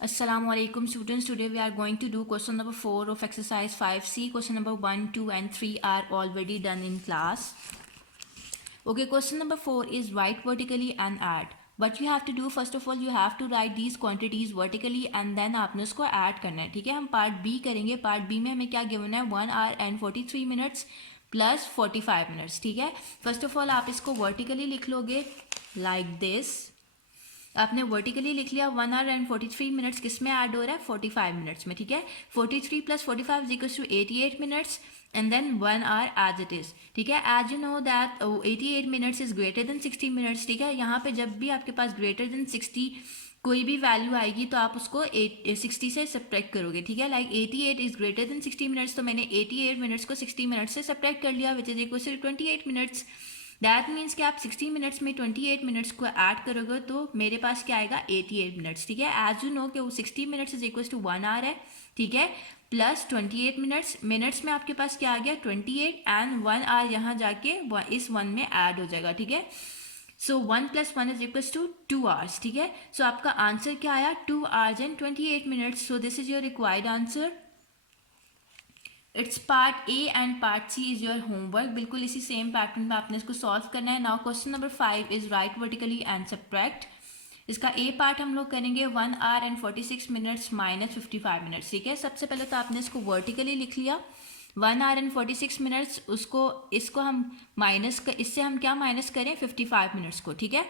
Assalamualaikum students. Today we are going to do question number 4 of exercise 5C. Question number 1, 2 and 3 are already done in class. Okay, question number 4 is write vertically and add. What you have to do, first of all you have to write these quantities vertically and then आपने उसको add करना है. ठीक है, हम part B करेंगे. Part B में हमें क्या गिवन है 1 hour and 43 minutes plus 45 minutes. ठीक है, फर्स्ट ऑफ ऑल आप इसको वर्टिकली लिख लोगे लाइक दिस. आपने वर्टिकली लिख लिया 1 hour and 43 minutes किस में ऐड हो रहा है 45 minutes में. ठीक है, 43 plus 45 is equals to 88 minutes and then 1 hour as it is. ठीक है, as you know that 88 minutes is greater than 60 minutes. ठीक है, यहाँ पे जब भी आपके पास greater than 60 कोई भी वैल्यू आएगी तो आप उसको 60 से सब्ट्रैक्ट करोगे. ठीक है, like 88 is greater than 60 minutes, तो मैंने 88 मिनट्स को 60 मिनट्स से सब्ट्रैक्ट कर लिया which is equal to 28 minutes. That means कि आप 60 मिनट्स में 28 मिनट्स को ऐड करोगे तो मेरे पास क्या आएगा 88 मिनट्स. ठीक है, एज यू नो कि वो 60 minutes is equal to 1 hour है. ठीक है, प्लस 28 मिनट्स में आपके पास क्या आ गया 28 एंड 1 hour यहाँ जाके इस 1 में ऐड हो जाएगा. ठीक है, सो 1 + 1 इज इक्वल टू 2 hours. ठीक है, सो आपका आंसर क्या आया 2 hours and 28 minutes. So this is your required answer. Its part A and part C is your homework. बिल्कुल इसी सेम पैटर्न में आपने इसको सॉल्व करना है. Now question number 5 is right vertically and subtract. इसका ए पार्ट हम लोग करेंगे 1 hour and 46 minutes minus 55 minutes. ठीक है, सबसे पहले तो आपने इसको वर्टिकली लिख लिया 1 hour and 46 minutes. इसको हम इससे हम क्या माइनस करें 55 minutes को. ठीक है,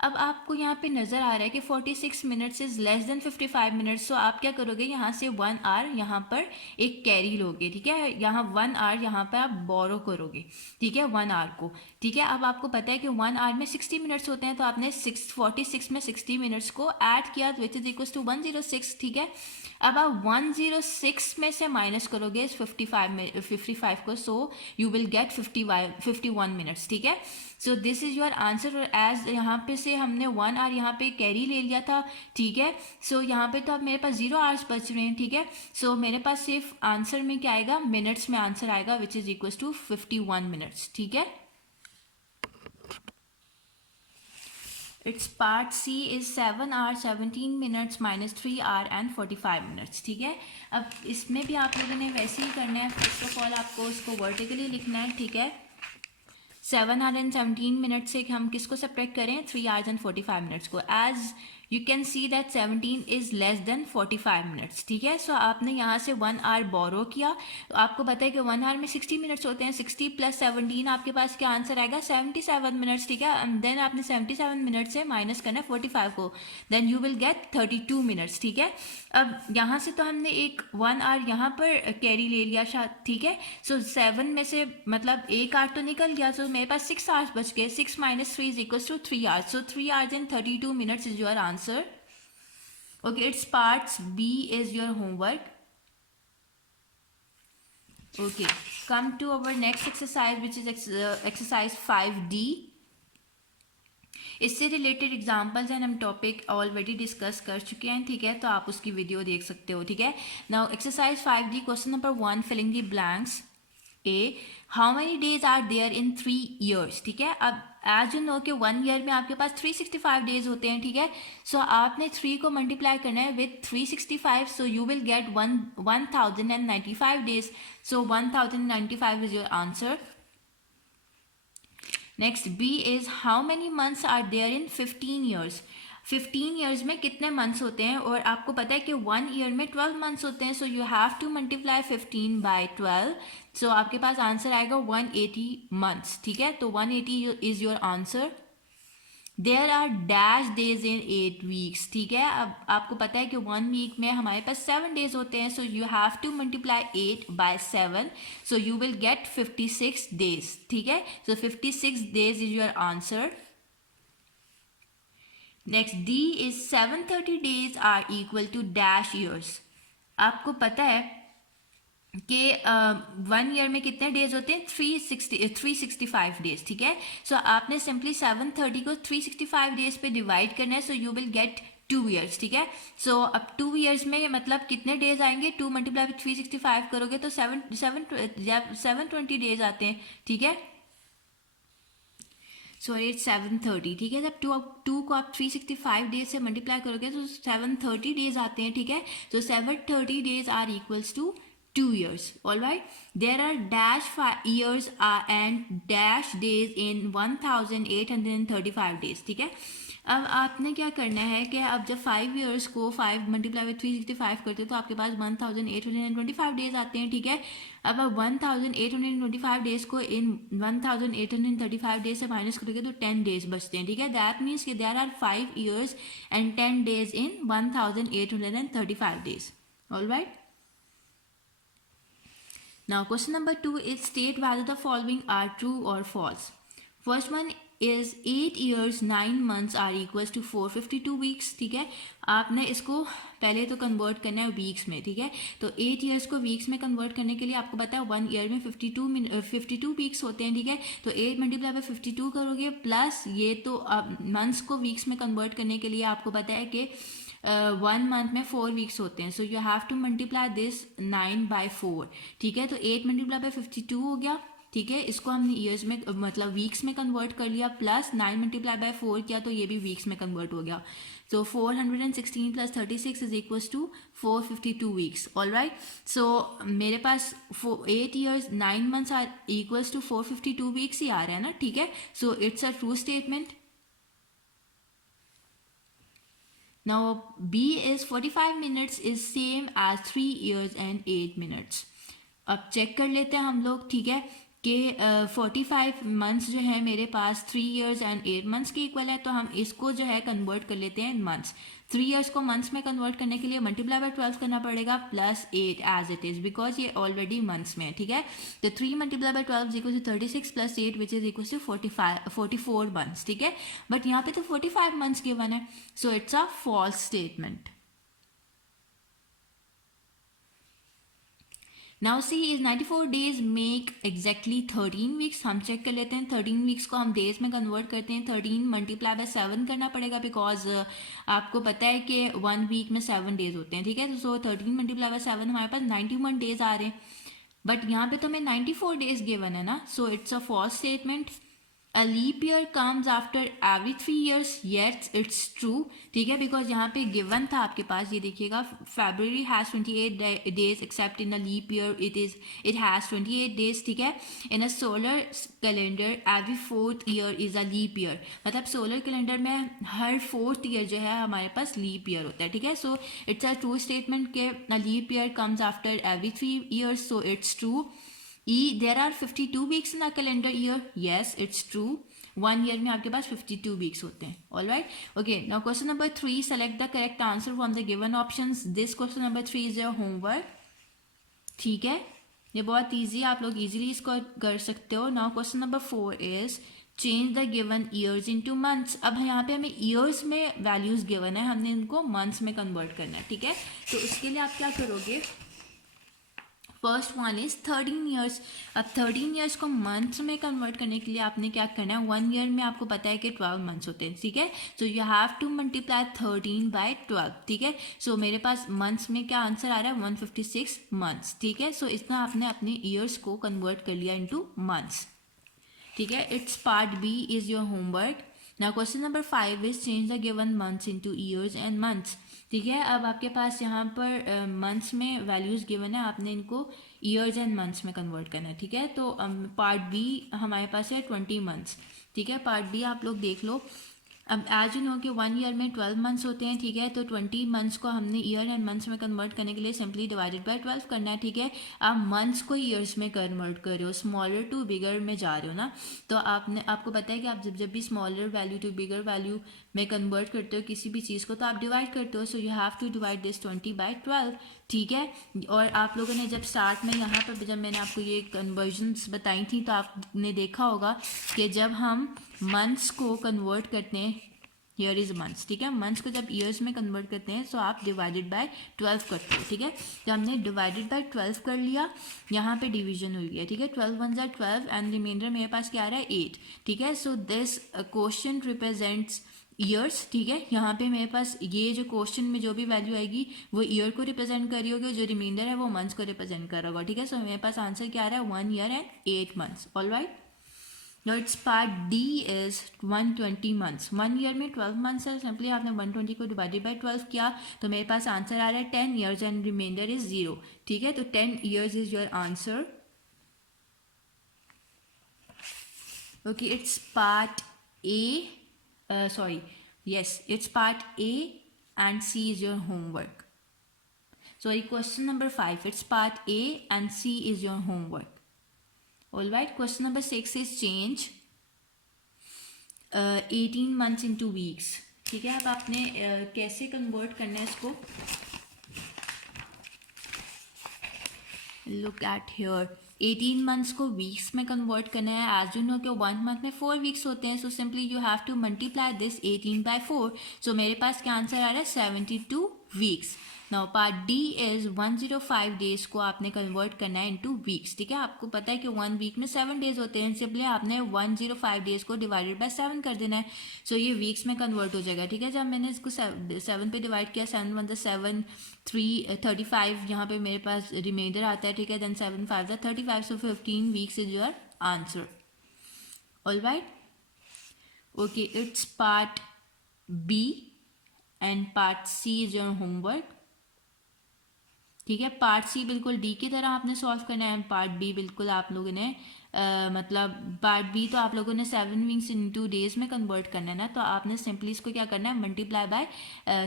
अब आपको यहाँ पे नज़र आ रहा है कि 46 minutes is less than 55 minutes. So आप क्या करोगे यहाँ से 1 hour यहाँ पर एक कैरी लोगे. ठीक है, यहाँ 1 hour यहाँ पर आप बोरो करोगे. ठीक है, 1 hour को. ठीक है, अब आपको पता है कि 1 hour में 60 मिनट्स होते हैं तो आपने 46 में 60 मिनट्स को ऐड किया विच इज इक्वल टू 106. ठीक है, अब आप 106 में से माइनस करोगे इस 55 को. So you will get 51 minutes. ठीक है, so this is your answer. As यहाँ पे से हमने 1 hour यहाँ पे कैरी ले लिया था. ठीक है, सो यहाँ पे तो अब मेरे पास 0 hours बच रहे हैं. ठीक है, सो मेरे पास सिर्फ आंसर में क्या आएगा मिनट्स में आंसर आएगा which is equal to 51 minutes. ठीक है, its part C is 7 hour 17 minutes minus 3 hour and 45 minutes. ठीक है, अब इसमें भी आप लोगों ने वैसे ही करना है. फर्स्ट ऑफ ऑल आपको उसको वर्टिकली लिखना है. ठीक है, 7 hour and 17 minutes से हम किसको सब्ट्रैक्ट करें 3 hours and 45 minutes को. As you can see that 17 is less than 45 minutes. ठीक है, सो आपने यहाँ से 1 hour बोरो किया. तो आपको पता है कि 1 hour में 60 मिनट्स होते हैं. 60 + 17 आपके पास क्या आंसर आएगा 77 मिनट्स. ठीक है, एंड देन आपने 77 मिनट से माइनस करना है 45 को, then you will get 32 minutes. ठीक है, अब यहाँ से तो हमने एक 1 hour यहाँ पर कैरी ले लिया शायद. ठीक है, सो 7 में से मतलब 1 hour तो निकल गया. सो मेरे पास 6 hours बच गए. 6 - 3 is equal to 3 hours. So 3 hours and 32 minutes is your answer. Okay, its parts B is your homework. Okay, come to our next exercise which is exercise 5D. इससे रिलेटेड एग्जाम्पल्स एंड हम topic already discuss कर चुके हैं. ठीक है, तो आप उसकी वीडियो देख सकते हो. ठीक है, now exercise 5D question number 1 filling the blanks. A, how many days are there in 3 years. ठीक है, अब एज यू नो कि 1 year में आपके पास 365 डेज होते हैं. ठीक है, सो आपने 3 को मल्टीप्लाई करना है with 365. So you will get 1095 days. So 1095 is your answer. Next B is how many months are there in 15 years. 15 years में कितने मंथ्स होते हैं, और आपको पता है कि 1 year में 12 मंथ्स होते हैं. So you have to multiply 15 by 12. सो आपके पास आंसर आएगा 180 months. ठीक है, तो 180 is your answer. There are dash days in 8 weeks. ठीक है, अब आपको पता है कि 1 week में हमारे पास 7 days होते हैं. So you have to multiply 8 by 7. So you will get 56 days. ठीक है, so 56 days is your answer. Next D is 730 days are equal to dash years. आपको पता है कि 1 year में कितने डेज होते हैं 365 डेज. ठीक है, सो आपने सिंपली 730 को 365 डेज पे डिवाइड करना है. So you will gate 2 years. ठीक है, सो अब 2 years में मतलब कितने डेज आएंगे 2 × 365 करोगे तो 720 डेज आते हैं. ठीक है, सॉरी इट्स 730, ठीक है। जब टू को आप 365 डेज से मल्टीप्लाई करोगे तो 730 डेज आते हैं, ठीक है। तो 730 days are equals to 2 years. All right, there are dash years and dash days in 1835 days, ठीक है। अब आपने क्या करना है कि अब जब 5 years को 5 मल्टीप्लाई विद 365 करते हो तो आपके पास 1825 डेज आते हैं, ठीक है। अब आप 1825 डेज को इन 1835 डेज से माइनस करोगे तो 10 डेज बचते हैं, ठीक है। दैट मीन्स कि there are 5 years and 10 days in 1835 days. All right. Now question number 2 is state whether the following are true or false. First one is 8 years 9 months are equals to 452 weeks, ठीक है। आपने इसको पहले तो convert करना है weeks में, ठीक है। तो 8 years को वीक्स में कन्वर्ट करने के लिए आपको पता है 1 year में 52 वीक्स होते हैं, ठीक है। तो 8 मल्टीप्लाई बाय 52 करोगे प्लस ये तो मंथ्स को वीक्स में कन्वर्ट करने के लिए आपको पता है कि 1 मंथ में 4 वीक्स होते हैं। So you have to multiply this 9/4, ठीक है। तो 8 मल्टीप्लाई बाय 52 हो गया, ठीक है। इसको हमने ईयर्स में मतलब वीक्स में कन्वर्ट कर लिया, प्लस 9 मल्टीप्लाई बाय 4 किया तो ये भी वीक्स में कन्वर्ट हो गया। So 416 plus 36 is equals to 452 weeks. All right, so मेरे पास 8 years 9 months are equals to 452 weeks ही आ रहा है ना, ठीक है। So it's a true statement. Now B is 45 minutes is same as 3 years and 8 minutes. अब चेक कर लेते हैं हम लोग, ठीक है, कि 45 मंथ्स जो है मेरे पास 3 years and 8 months के इक्वल है। तो हम इसको जो है कन्वर्ट कर लेते हैं मंथ्स। 3 years को मंथ्स में कन्वर्ट करने के लिए मल्टीप्लाई बाय 12 करना पड़ेगा plus 8 as it is, because ये ऑलरेडी मंथ्स में है, ठीक है। तो 3 multiply by 12 equal to 36 plus 8 which is equal to 44 months, ठीक है। बट यहाँ पे तो 45 मंथ्स गिवन है, so it's a false statement. Now C is 94 days make exactly 13 weeks. हम चेक कर लेते हैं 13 वीक्स को हम डेज में कन्वर्ट करते हैं। 13 मल्टीप्लाई बाय 7 करना पड़ेगा, बिकॉज आपको पता है कि 1 वीक में 7 डेज होते हैं, ठीक है। तो सो 13 मल्टीप्लाई बाय 7 हमारे पास 91 डेज आ रहे हैं, बट यहाँ पे तो हमें 94 डेज गिवन है ना, so it's a false statement. A leap year comes after every 3 years. Yes, it's true, ठीक है, बिकॉज यहाँ पे गिवन था आपके पास, ये देखिएगा February has 28 days except in a leap year it has 28 days, ठीक है। In a solar calendar every 4th year is a leap year, मतलब सोलर कैलेंडर में हर 4th ईयर जो है हमारे पास लीप ईयर होता है, ठीक है। So it's a true statement के a leap year comes after every 3 years, so it's true. There are 52 weeks in a calendar year. Yes, it's true. 1 year में आपके पास 52 weeks होते हैं. All right. Okay. Now question number 3. Select the correct answer from the given options. This question number 3 is your homework. ठीक है, ये बहुत easy, आप लोग easily इसको कर सकते हो. Now question number 4 is change the given years into months. अब यहाँ पे हमें years में values given है, हमने इनको months में convert करना है, ठीक है. तो उसके लिए आप क्या करोगे, फर्स्ट वन इज 13 ईयर्स। अब 13 ईयर्स को मंथ्स में कन्वर्ट करने के लिए आपने क्या करना है, 1 ईयर में आपको पता है कि 12 मंथ्स होते हैं, ठीक है। So you have to multiply 13 by 12, ठीक है। सो मेरे पास मंथ्स में क्या आंसर आ रहा है, 156 मंथ्स, ठीक है। सो इतना आपने अपने ईयर्स को कन्वर्ट कर लिया इनटू मंथ्स, ठीक है। Its part B is your homework. Now question number 5 is change the given months into years and months, ठीक है। अब आपके पास यहाँ पर मंथ्स में वैल्यूज़ गिवन है, आपने इनको ईयर्स एंड मंथ्स में कन्वर्ट करना है, ठीक है। तो पार्ट बी हमारे पास है 20 मंथ्स, ठीक है। पार्ट बी आप लोग देख लो। अब एज यू नो कि 1 ईयर में 12 मंथ्स होते हैं, ठीक है। तो 20 मंथ्स को हमने ईयर एंड मंथ्स में कन्वर्ट करने के लिए सिंपली डिवाइडेड बाय 12 करना है, ठीक है। आप मंथ्स को ईयर्स में कन्वर्ट कर रहे हो, स्मॉलर टू बिगर में जा रहे हो ना, तो आपको पता है कि आप जब भी smaller value to bigger value में कन्वर्ट करते हो किसी भी चीज़ को तो आप डिवाइड करते हो। So you have to divide this 20 by 12, ठीक है। और आप लोगों ने जब स्टार्ट में यहाँ पर जब मैंने आपको ये कन्वर्जन्स बताई थी तो आपने देखा होगा कि जब हम मंथ्स को कन्वर्ट करते हैं, हियर इज मंथ्स, ठीक है। मंथ्स को जब ईयर्स में कन्वर्ट करते हैं तो आप डिवाइडेड बाय 12 करते हो, ठीक है। तो हमने डिवाइडेड बाय 12 कर लिया, यहाँ पे डिवीजन हुई है, ठीक है। 12 1 ज़ा 12 एंड रिमाइंडर मेरे पास क्या आ रहा है 8, ठीक है। So this question represents years, ठीक है। यहाँ पे मेरे पास ये जो क्वेश्चन में जो भी वैल्यू आएगी वो ईयर को रिप्रेजेंट कर रही होगी, जो रिमाइंडर है वो मंथ्स को रिप्रेजेंट कर रहा होगा, ठीक है। सो मेरे पास आंसर क्या आ रहा है 1 year and 8 months. All right, Now its part D is 120 months. 1 year में 12 मंथ्स है, सिंपली आपने 120 को डिवाइडेड बाई 12 किया तो मेरे पास आंसर आ रहा है 10 ईयर्स एंड रिमाइंडर इज 0. ठीक है, तो 10 years is your answer. Okay, it's part A, sorry, yes, it's part A and C is your homework. Sorry, question number 5, it's part A and C is your homework. All right, question number 6 is change 18 months into weeks. ठीक है, अब आपने कैसे convert करना है इसको. Look at here, 18 months को weeks में कन्वर्ट करना है. एज यू नो कि 1 मंथ में 4 वीक्स होते हैं, so simply you have to multiply this 18 by 4. सो मेरे पास क्या आंसर आ रहा है 72 weeks. Now part D is 105 days को आपने कन्वर्ट करना है इनटू वीक्स. ठीक है, आपको पता है कि 1 वीक में 7 डेज होते हैं, सिंपली आपने 105 डेज को डिवाइडेड बाय 7 कर देना है. सो ये वीक्स में कन्वर्ट हो जाएगा. ठीक है, जब मैंने इसको 7 पे डिवाइड किया, 7 1 7 3 35, यहाँ पे मेरे पास रिमाइंडर आता है. ठीक है, then 7 5 35, so 15 weeks is your answer. All right, okay, it's part B and part C is your homework. ठीक है, पार्ट सी बिल्कुल डी की तरह आपने सॉल्व करना है, पार्ट बी बिल्कुल आप लोगों ने मतलब पार्ट बी तो आप लोगों ने 7 वीक्स इनटू डेज में कन्वर्ट करना है ना, तो आपने सिंपली इसको क्या करना है मल्टीप्लाई बाय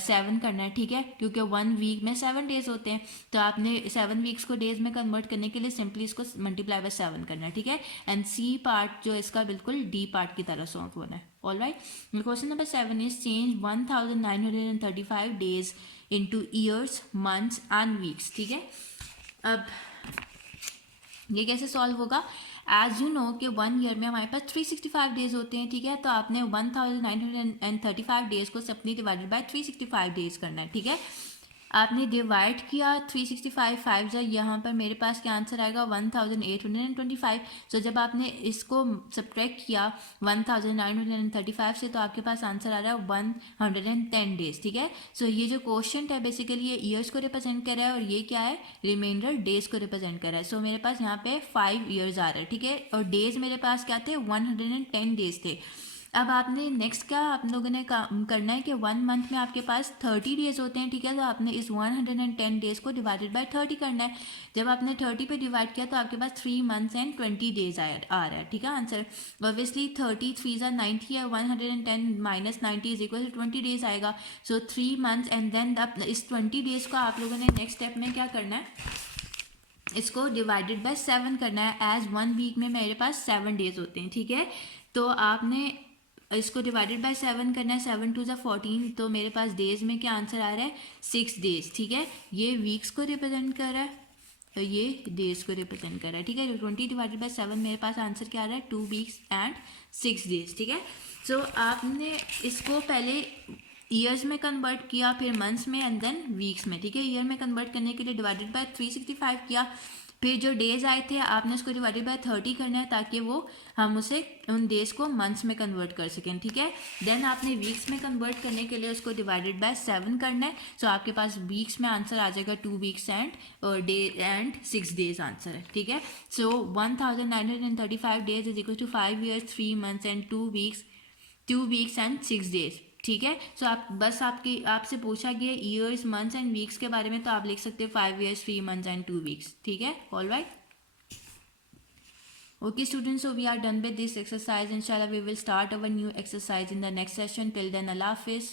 7 करना है. ठीक है, क्योंकि 1 वीक में 7 डेज होते हैं, तो आपने 7 वीक्स को डेज में कन्वर्ट करने के लिए सिंपली इसको मल्टीप्लाई बाय 7 करना है. ठीक है, एंड सी पार्ट जो इसका बिल्कुल डी पार्ट की तरह सॉल्व होना है. All right, question number 7 is change 1935 days into years, months and weeks. ठीक है, अब ये कैसे सॉल्व होगा. एज यू नो कि 1 ईयर में हमारे पास 365 डेज होते हैं. ठीक है, तो आपने 1935 डेज को सिंपली डिवाइडेड बाय 365 डेज करना है. ठीक है, आपने डिवाइड किया 365 5 यहाँ पर मेरे पास क्या आंसर आएगा 1825. सो जब आपने इसको सब्ट्रैक्ट किया 1935 से, तो आपके पास आंसर आ रहा है 110 डेज. ठीक है, सो ये जो क्वेश्चन है बेसिकली ये ईयर्स को रिप्रेजेंट कर रहा है और ये क्या है रिमाइंडर डेज को रिप्रेजेंट कर रहा है. सो मेरे पास यहाँ पे 5 ईयर्स आ रहा है. ठीक है, और डेज मेरे पास क्या थे 110 डेज थे. अब आपने नेक्स्ट क्या आप लोगों ने करना है कि 1 मंथ में आपके पास 30 डेज होते हैं. ठीक है, तो आपने इस 110 डेज को डिवाइडेड बाय 30 करना है. जब आपने 30 पे डिवाइड किया तो आपके पास 3 मंथ्स एंड 20 डेज आ रहा है. ठीक है, आंसर ऑब्वियसली 30 3 90 है, 110 minus 90 is equal to 20 days आएगा. सो 3 मंथ्स एंड देन इस 20 डेज को आप लोगों ने नेक्स्ट स्टेप में क्या करना है इसको डिवाइडेड बाय 7 करना है. एज 1 वीक में मेरे पास 7 डेज होते हैं. ठीक है, तो आपने इसको डिवाइडेड बाय 7 करना है. 7 2 14, तो मेरे पास डेज में क्या आंसर आ रहा है 6 डेज. ठीक है, ये वीक्स को रिप्रेजेंट कर रहा है तो ये डेज को रिप्रेजेंट कर रहा है. ठीक है, 20 डिवाइडेड बाय 7 मेरे पास आंसर क्या आ रहा है 2 वीक्स एंड 6 डेज. ठीक है, सो आपने इसको पहले ईयर्स में कन्वर्ट किया, फिर मंथ्स में एंड देन वीक्स में. ठीक है, ईयर में कन्वर्ट करने के लिए डिवाइडेड बाय 365 किया, फिर जो डेज आए थे आपने उसको डिवाइडेड बाय 30 करना है ताकि वो हम उसे उन डेज को मंथ्स में कन्वर्ट कर सकें. ठीक है, देन आपने वीक्स में कन्वर्ट करने के लिए उसको डिवाइडेड बाय 7 करना है. सो आपके पास वीक्स में आंसर आ जाएगा 2 weeks and day and 6 days answer है. ठीक है, so 1935 days is equal to 5 years 3 months and 2 weeks and 6 days. ठीक है, सो आप बस आपसे पूछा गया ईयर्स मंथ्स एंड वीक्स के बारे में, तो आप लिख सकते हो 5 ईयर्स 3 मंथ्स एंड 2 वीक्स. ठीक है, all right. Okay students, so we are done with this exercise. Inshallah we will start our new exercise in the next session. Till then, Allah Hafiz.